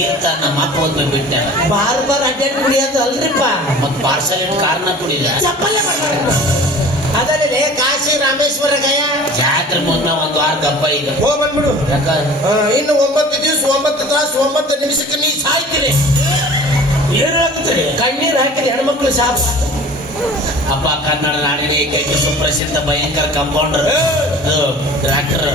ನೀರ್ ನಮ್ಮ ಅಪ್ಪ ಒಂದು ಬಿಟ್ಟೆ ಬಾರ್ ಅಡ್ಡಾಡಿ ಕುಡಿಯೋದು ಅಲ್ರಿಪ್ಪ. ಮತ್ ಪಾರ್ಸಲ್ ಇಟ್ಟು ಕಾರ್ನ ಕುಡಿದ ಚಪ್ಪಲೆ ಅದಲ್ಲೇ ಕಾಶಿ ರಾಮೇಶ್ವರ ಗಯ ಜಾತ್ರೆ ಮುನ್ನ ಒಂದು ವಾರ ಗಪ್ಪ ಈಗ ಹೋಗ್ ಬಂದ್ಬಿಡು. ಯಾಕ ಇನ್ನು 9 ದಿವಸ 9 ತಾಸು 9 ನಿಮಿಷಕ್ಕೆ ನೀ ಸಾಯ್ತೀರಿ. ಏನ್ ಆಗ್ತದೆ ಕಣ್ಣೀರ್ ಹಾಕಿದ ಹೆಣ್ಮಕ್ಳು ಸಾಕು. ಅಪ್ಪ ಕನ್ನಡ ನಾಡಿನ ಏಕೈಕ ಸುಪ್ರಸಿದ್ಧ ಭಯಂಕರ ಕಂಪೌಂಡರ್ ಡಾಕ್ಟರ್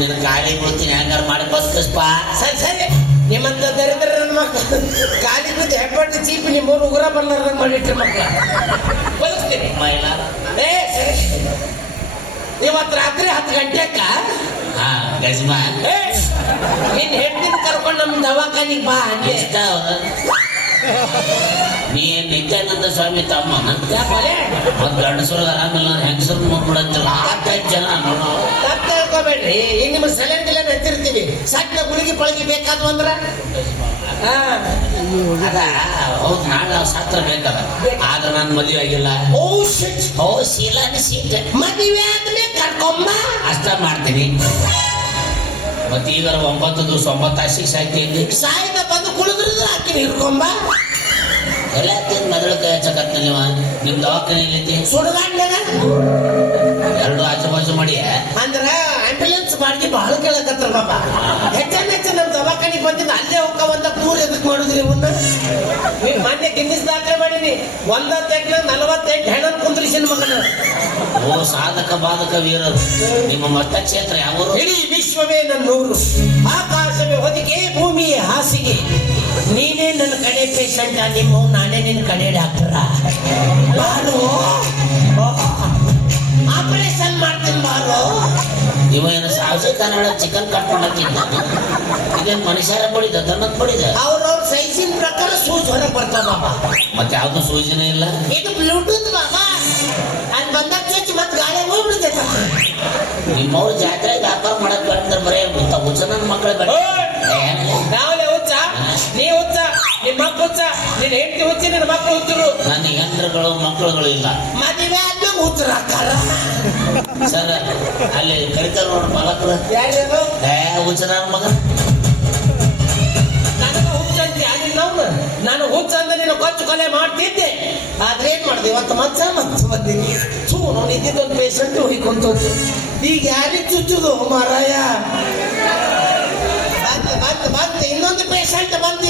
ನಿನ್ ಖಾಲಿ ಬಿಡ್ತೀನಿ ಹ್ಯಾಂಗಾರ ಮಾಡಿ ಬಸ್ಕಸ್ಪ. ಸರಿ ಸರಿ ನಿಮ್ಮಂತ ದರಿದ್ರ ನನ್ನ ಮಕ್ಕಳು ಖಾಲಿ ಬಿದ್ದು ಹೆಬ್ಬಟ್ಟು ಚೀಪಿ ನಿಮ್ಮೂರು ಉಗುರ ಬರ್ಲಾರ್ದಂಗ್ ಮಾಡಿಟ್ರಿ ಮಕ್ಕಳ ಬದುಕ್ತೀನಿ. ಮಹಿಳಾ ಏ ಸರಿ ಇವತ್ತು ರಾತ್ರಿ 10 ಗಂಟೆಕ್ಕ ಹಾ ಗಜಮಾ ನಿನ್ ಹೆಂಡತಿನ ಕರ್ಕೊಂಡು ನಮ್ಮ ದವಾಖಾನಿಗೆ ಬಾ ಅಂದೆ. ಇಷ್ಟ ನೀ ನಿತ್ಯಾನಂದ ಸ್ವಾಮಿ ತಮ್ಮನ ಯಾಕಲೆ ಒಂದ್ ಗಂಡಸರು ಆರಾಮಿಲ್ಲ ಹೆಂಗಸರು ನೋಡ್ಬಿಡಂತಿಲ್ಲ ಆ ಟೈಪ್ ಜನ ನೋಡು. ತಪ್ಪು ತಿಳ್ಕೊಬೇಡ್ರಿ. ಈಗ ನಿಮ್ಮ ಸೆಲೆಂಡ್ ಎಲ್ಲ ಹತ್ತಿರ್ತೀವಿ ಸಣ್ಣ ಗುಳಿಗೆ ಪಳಗಿ ಬೇಕಾದ್ವು ಅಂದ್ರ ಅದ ಹೌದು ನಾಳೆ ನಾವು ಸತ್ರ ಬೇಕದ ಆದ್ರೆ ನಾನು ಮದುವೆ ಆಗಿಲ್ಲ. ಓ ಶಿಟ್ ಓ ಶೀಲಾನಿ ಸೀಟ್ ಮದುವೆ ಆದ್ಮೇಲೆ ಕರ್ಕೊಂಬ ಅಷ್ಟ ಮಾಡ್ತೀನಿ. ಮತ್ತೆ ಈಗ 9 ದಿವಸ 9 ತಾಸಿಗೆ ಸಾಯ್ತೀನಿ. ಸಾಯ್ದ ಬಂದು ಕುಳಿದ್ರದ್ದು ಹಾಕಿ ಹಿಡ್ಕೊಂಬ. ಎಲ್ಲ ಮೊದಲು ಕೈ ಹಚ್ಚಕತ್ನಲ್ಲಿ ನಿಮ್ ದವಾಖಾನೆ ಇಲ್ಲೈತಿ ಸುಡಗಾಡ್ನಾಗ ಎರಡು ಆಜು ಬಾಜು ಮಾಡಿ ಅಂದ್ರ ಆಂಬ್ಯುಲೆನ್ಸ್ ಬಾಡಿಗೆ ಬಹಳ ಕೇಳಕತ್ತಾರ ಬಾಬಾ. ಹೆಚ್ಚ ನಮ್ ದವಾಖಾನಿಗೆ ಬಂದಿದ್ದು ಅಲ್ಲೇ ಹೋಗ್ಕವಂತ ಪೂರ್ ಎದಕ್ ಮಾಡುದ್ರಿ ಇವನ್ನ. ನೀವು ಮೊನ್ನೆ ಗಿನ್ನಿಸ್ ದಾಖಲೆ ಮಾಡೀನಿ 1 ತೆಗ್ಲ 48 ಹೆಣ್ಣನ್ ಕುಂದ್ರಿಸಿನ ಮಗನ. ಓ ಸಾಧಕ ಬಾಧಕ ವೀರರು ನಿಮ್ಮ ಮತಕ್ಷೇತ್ರ ಯಾವ ಇಡೀ ವಿಶ್ವವೇ ನನ್ನೂರು, ಆಕಾಶವೇ ಹೊದಿಕೆ, ಭೂಮಿಯೇ ಹಾಸಿಗೆ. ನೀನೇ ನನ್ನ ಕಡೆ ಪೇಷಂಟ, ನಿಮ್ಮ ನಾನೇ ನಿನ್ನ ಕಡೆ ಡಾಕ್ಟರ. ಬಾರು ಆಪರೇಷನ್ ಮಾಡ್ತೀನಿ ಬಾರು. ಇವ ಏನು ಸಾವಸಿ ಕನ್ನಡ ಚಿಕನ್ ಕಟ್ ಮಾಡಕ್ಕಿದ್ದ ಇದೇನು ಮನುಷ್ಯರ ಬಡಿದ ದನದ ಬಡಿದ ಅವ್ರವ್ರ ಸೈಜಿನ ಪ್ರಕಾರ ಸೂಜ್ ಹೊರಗೆ ಬರ್ತಾವ ಬಾಬಾ. ಮತ್ತೆ ಯಾವ್ದು ಸೂಚನೆ ಇಲ್ಲ. ಇದು ಬ್ಲೂಟೂತ್ ಬಾಬಾ. ಅಲ್ಲಿ ಬಂದಾಗ ಚುಚ್ಚಿ ಮತ್ತೆ ಗಾಳಿ ಹೋಗ್ಬಿಡ್ತೈತ. ನಿಮ್ಮವ್ರು ಜಾತ್ರೆಗೆ ವ್ಯಾಪಾರ ಮಾಡಕ್ ಬೇಡ ಬರೀ ಹುಚ್ಚ ನನ್ನ ಮಕ್ಕಳ ಬೇಡ. ನಾವೇ ಹುಚ್ಚ, ನೀ ಹುಚ್ಚ, ನಿಮ್ಮ ಮಕ್ಕಳು ಹುಚ್ಚ, ನಿನ್ನ ಹೆಂಡತಿ ಹುಚ್ಚಿ, ನಿನ್ನ ಮಕ್ಕಳು ಹುಚ್ಚರು. ನನ್ನ ಹೆಂಡ್ರುಗಳು ಮಕ್ಕಳುಗಳು ಇಲ್ಲ. ಮದುವೆ ಆದ್ಮೇಲೆ ಹುಚ್ಚರು ಹಾಕಾರ. ಸರ್ ಅಲ್ಲಿ ಕರಿಕಲ್ ರೋಡ್ ಮಲಕ್ರು ಯಾರ್ಯಾರು ಹುಚ್ಚ ನನ್ನ ಮಗ ನನಗ ಹುಚ್ಚ ಅಂತ ಯಾರಿಲ್ಲ. ನಾನು ಹುಚ್ಚ ಅಂದ್ರೆ ನೀನು ಕೊಚ್ಚು ಕೊಲೆ ಮಾಡ್ತಿದ್ದೆ. ಆದ್ರೆ ಏನ್ ಮಾಡಿದೆ ಇವತ್ತು ಮತ್ತೆ ಬಂದೀನಿ. ನಾವು ನಿಂತಿದ್ದೊಂದು ಪೇಷಂಟ್ ಹೋಗಿಕೊಂತ ಈಗ ಯಾರಿಗೆ ಚುಚ್ಚುದು ಮಾರಾಯ. ಮತ್ತೆ ಇನ್ನೊಂದು ಪೇಷಂಟ್ ಬಂದು